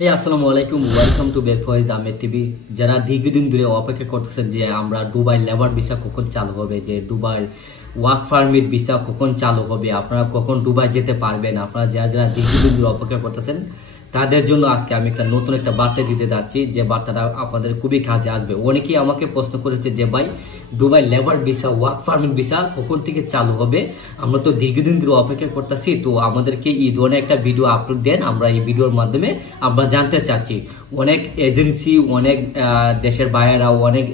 এই আসসালামু আলাইকুম, ওয়েলকাম টু বেক ফয়েজ আহমেদ টিভি। যারা দীর্ঘদিন ধরে অপেক্ষা করতেছেন যে আমরা দুবাই লেবার ভিসা কখন চালু হবে, যে দুবাই ওয়ার্ক পারমিট ভিসা কখন চালু হবে, আপনারা কখন দুবাই যেতে পারবেন, আপনারা যারা যারা দীর্ঘদিন ধরে অপেক্ষা করতেছেন তাদের জন্য আজকে আমি নতুন একটা বার্তা দিতে যাচ্ছি, যে বার্তাটা আপনাদের খুবই কাজে আসবে। অনেকেই আমাকে প্রশ্ন করেছে যে ভাই, Dubai labour visa work permit visa কখন থেকে চালু হবে, আমরা তো দীর্ঘদিন ধরে অপেক্ষা করতেছি, তো আমাদেরকে এই ধরনের একটা ভিডিও আপলোড দেন, আমরা এই ভিডিওর মাধ্যমে আমরা জানতে চাচ্ছি। অনেক এজেন্সি, অনেক দেশের বাইরেরা, অনেক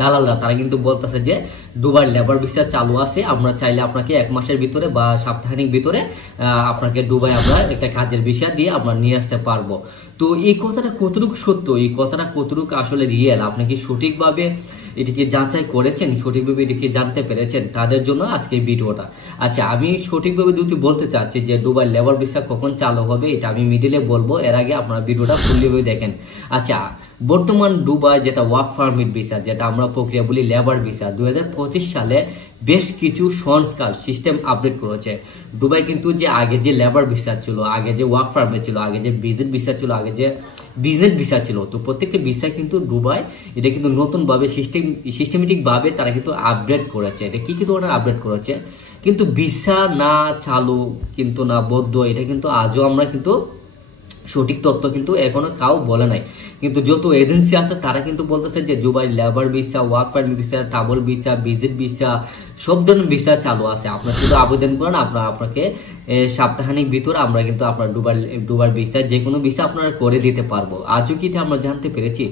দালালরা তারা কিন্তু বলতেছে যে দুবাই লেবার ভিসা চালু আছে, আমরা চাইলে আপনাকে এক মাসের ভিতরে বা সপ্তাহানিক ভিতরে আপনাকে দুবাই আমরা একটা কাজের ভিসা দিয়ে আমরা নিয়ে আসতে পারবো। তো এই কথাটা কতটুকু সত্য, এই কথাটা কতটুকু আসলে রিয়েল, আপনি কি সঠিকভাবে এটিকে যাচাই করেছেন, সঠিকভাবে এটিকে জানতে পেরেছেন, তাদের জন্য আজকে এই ভিডিওটা। আচ্ছা, আমি সঠিকভাবে যদি বলতে চাচ্ছি যে দুবাই লেবার ভিসা কখন চালু হবে, এটা আমি মিডিলে বলবো, এর আগে আপনারা ভিডিওটা ফুললিভাবে দেখেন। আচ্ছা, বর্তমান দুবাই যেটা ওয়ার্ক পারমিট ভিসা, যেটা আমরা প্রক্রিয়া বলি লেবার ভিসা, 2025 সালে বেশ কিছু সংস্কার সিস্টেম আপডেট করেছে। দুবাই কিন্তু যে আগে যে লেবার ভিসা ছিল, আগে যে ওয়ার্ক পারমিট ছিল, আগে যে ভিজিট ভিসা ছিল, আগে যে বিজনেস ভিসা ছিল, তো প্রত্যেকটা ভিসা কিন্তু দুবাই এটা কিন্তু নতুন ভাবে সিস্টেমেটিক ভাবে তারা কিন্তু আপডেট করেছে। এটা কি কি ধরনের আপডেট করেছে, কিন্তু ভিসা না চালু কিন্তু না বদ্ধ, এটা কিন্তু আজও আমরা কিন্তু সঠিক তথ্য কিন্তু এখনো কাউ বলে নাই। কিন্তু যত এজেন্সি আছে তারা কিন্তু বলতেছে যে Dubai labour visa, work permit visa, travel visa, visit visa, সব ধরনের ভিসা চালু আছে। আপনার শুধু আবেদন করেন, আপনাকে সপ্তাহানিক ভিতরে আমরা কিন্তু আপনার দুবার ভিসা, যে কোনো ভিসা আপনারা করে দিতে পারবো। আজও কি আমরা জানতে পেরেছি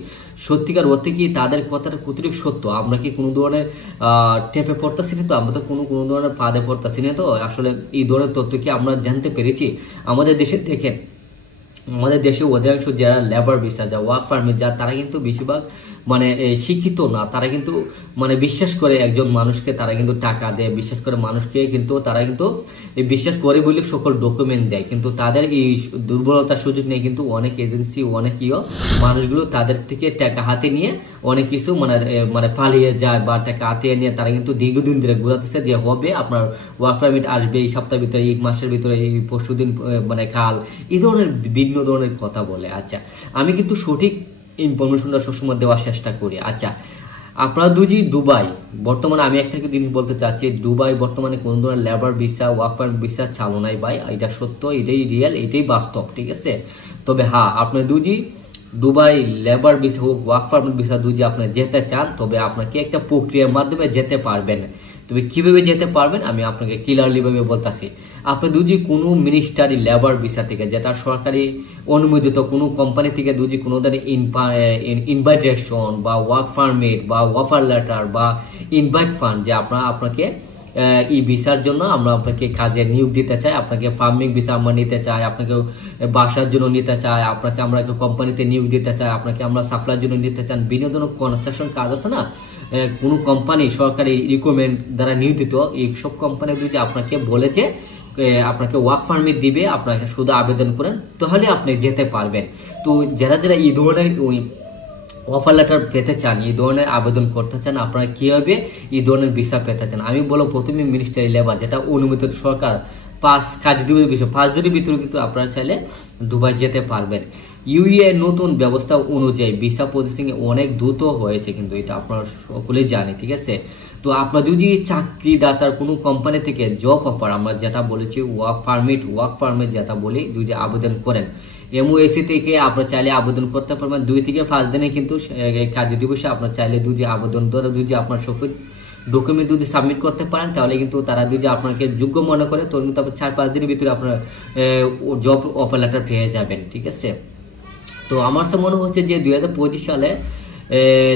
সত্যিকার অর্থে কি তাদের কথাটা কতটুকু সত্য, আমরা কি কোনো ধরনের টেপে পড়তেছি না, তো আমরা তো কোনো ধরনের ফাঁদে পড়তেছি না, তো আসলে এই ধরনের তথ্য কি আমরা জানতে পেরেছি। আমাদের দেশে দেখেন, আমাদের দেশে অধিকাংশ যারা লেবার ভিসা, যা ওয়ার্ক পারমিট, যা তারা কিন্তু বেশিরভাগ মানে শিক্ষিত না, তারা কিন্তু মানে বিশ্বাস করে একজন মানুষকে, তারা কিন্তু টাকা দেয়, বিশ্বাস করে মানুষকে, কিন্তু তারা কিন্তু বিশ্বাস করে বলে সকল ডকুমেন্ট দেয়, কিন্তু তাদের এই দুর্বলতার সুযোগ নেই। কিন্তু অনেক এজেন্সি, অনেক মানুষগুলো তাদের থেকে টাকা হাতে নিয়ে অনেক কিছু মানে পালিয়ে যায়, বা টাকা হাতে নিয়ে তারা কিন্তু দীর্ঘদিন ধরে ঘুরাতেছে যে হবে আপনার ওয়ার্ক পারমিট আসবে এই সপ্তাহের ভিতরে, এই মাসের ভিতরে, এই পরশু দিন, মানে কাল, এই ধরনের বিভিন্ন ধরনের কথা বলে। আচ্ছা, আমি কিন্তু সঠিক ইনফরমেশনটা সবসময় দেওয়ার চেষ্টা করি। আচ্ছা, আপনারা দুবাই বর্তমানে, আমি একটা জিনিস বলতে চাচ্ছি, দুবাই বর্তমানে কোন ধরনের labour visa, work permit visa চালু নাই ভাই, এটা সত্য, এটাই রিয়েল, এটাই বাস্তব, ঠিক আছে। তবে হ্যাঁ, আপনার দুবাই লেবার ভিসা হোক, ওয়ার্ক পারমিট ভিসা আপনি যেতে চান, তবে আপনাকে একটা প্রক্রিয়ার মাধ্যমে যেতে পারবেন। তবে কিভাবে যেতে পারবেন আমি আপনাকে ক্লিয়ারলি ভাবে বলতেছি। আপনি কোনো মিনিস্টারি লেবার ভিসা থেকে, যেটা সরকারি অনুমোদিত কোনো কোম্পানি থেকে কোনো ধরনের ইনভাইটেশন বা ওয়ার্ক পারমিট বা অফার লেটার বা ইনভাইট ফান্ড, যে আপনাকে এই ভিসার জন্য আমরা আপনাকে কাজে নিয়োগ দিতে চাই, আপনাকে ফার্মিং ভিসা আমরা নিতে চাই, আপনাকে বাসার জন্য নিতে চাই, আপনাকে আমরা কোম্পানিতে নিয়োগ দিতে চাই, আপনাকে আমরা সাপ্লাইয়ের জন্য নিতে চান, বিভিন্ন ধরনের কনস্ট্রাকশন কাজ আছে না, কোনো কোম্পানি সরকারি রিকমেন্ড দ্বারা নিয়োজিত, এই সব কোম্পানি যদি আপনাকে বলেছে আপনাকে ওয়ার্ক পারমিট দিবে, আপনাকে শুধু আবেদন করেন, তাহলে আপনি যেতে পারবেন। তো যারা যারা এই ধরনের অফার লেটার পেতে চান, এই ধরনের আবেদন করতে চান, আপনারা কিভাবে এই ধরনের ভিসা পেতে চান, আমি বলবো প্রথমে মিনিস্টারি লেবার, যেটা অনুমোদিত সরকার 5 দিনের ভিতরে কিন্তু আপনারা চাইলে দুবাই যেতে পারবেন। ইউএ নতুন ব্যবস্থা অনুযায়ী ভিসা প্রসেসিং অনেক দ্রুত হয়েছে, কিন্তু এটা আপনারা সকলেই জানে, ঠিক আছে। তো আপনার যদি চাকরিদাতার কোনো কোম্পানি থেকে জব অফার, আমরা যেটা বলেছি ওয়ার্ক পারমিট যেটা বলি, যদি আবেদন করেন এমওএসি থেকে, আপনার চাইলে আবেদন করতে পারবেন 2 থেকে 5 দিনে, কিন্তু কাজে দিবসে আপনার চাইলে আবেদন ধরে আপনার সকল ডকুমেন্ট সাবমিট করতে পারেন, তাহলে কিন্তু তারা আপনাকে যোগ্য মনে করে, তো কিন্তু 4-5 দিনের ভিতরে আপনার জব অফার লেটার পেয়ে যাবেন, ঠিক আছে। তো আমার তো মনে হচ্ছে যে 2025 সালে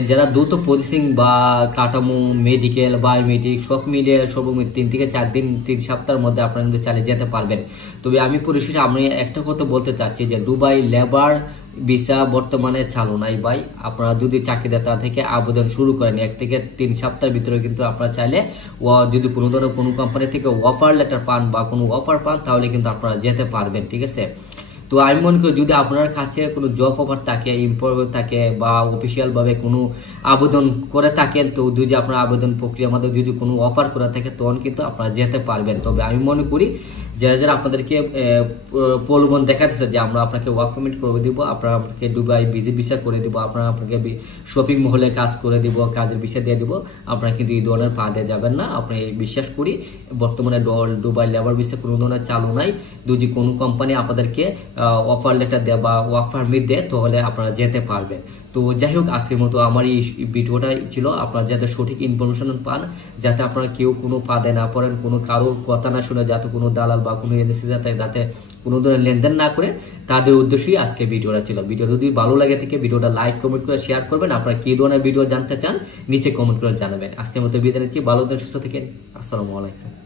যারা দ্রুত প্রসেসিং বা কাঠামো, মেডিকেল, বায়োমেট্রিক সব মিলিয়ে সর্বমোট 3 থেকে 4 দিন, 3 সপ্তাহের মধ্যে আপনারা কিন্তু চালিয়ে যেতে পারবেন। তবে আমি পরিশেষে আমি একটা কথা বলতে চাচ্ছি যে দুবাই লেবার ভিসা বর্তমানে চালু নাই ভাই। আপনারা যদি চাকরিদাতা থেকে আবেদন শুরু করেন 1 থেকে 3 সপ্তাহের ভিতরে, কিন্তু আপনারা চাইলে যদি কোনো কোম্পানি থেকে অফার লেটার পান বা কোনো অফার পান, তাহলে কিন্তু আপনারা যেতে পারবেন, ঠিক আছে। তো আমি মনে করি যদি আপনার কাছে কোনো জব অফার থাকে, ইম্পর্ট থাকে বা অফিসিয়াল ভাবে কোনো আবেদন করে থাকেন, তো যদি আপনার আবেদন প্রক্রিয়ার মধ্যে যদি কোনো অফার করে থাকে তখন কিন্তু আপনারা যেতে পারবেন। তবে আমি মনে করি যারা যারা আপনাদেরকে প্রলোভন দেখাতেছে যে আমরা আপনাকে ওয়ার্ক পারমিট করে দিব, আপনাকে দুবাই ভিজিট ভিসা করে দিব, আপনাকে শপিং মহলে কাজ করে দিব, কাজের ভিসা দিয়ে দিব, আপনারা কিন্তু এই ধরনের পা দিয়ে যাবেন না। আপনি বিশ্বাস করি বর্তমানে দুবাই লেবার ভিসা কোনো ধরনের চালু নাই। যদি কোনো কোম্পানি আপনাদেরকে অফার লেটার দেয় বা ওয়ার্ক পারমিট দেয় তাহলে আপনারা যেতে পারবেন। তো যাই হোক, আজকের মতো আমার এই ভিডিওটাই ছিল, আপনারা যাতে সঠিক ইনফরমেশন পান, যাতে আপনারা কেউ কোনো ফাঁদে না পড়েন, কোনো কারোর কথা না শুনে, যাতে কোনো দালাল বা কোনো এজেন্সি যাতে কোনো ধরনের লেনদেন না করে, তাদের উদ্দেশ্যই আজকে ভিডিওটা ছিল। ভিডিও যদি ভালো লাগে থেকে ভিডিওটা লাইক কমেন্ট করে শেয়ার করবেন। আপনারা কি ধরনের ভিডিও জানতে চান নিচে কমেন্ট করে জানাবেন। আজকের মতো বিদায় নিচ্ছি, ভালো থাকেন, সুস্থ থাকেন, আসসালামু আলাইকুম।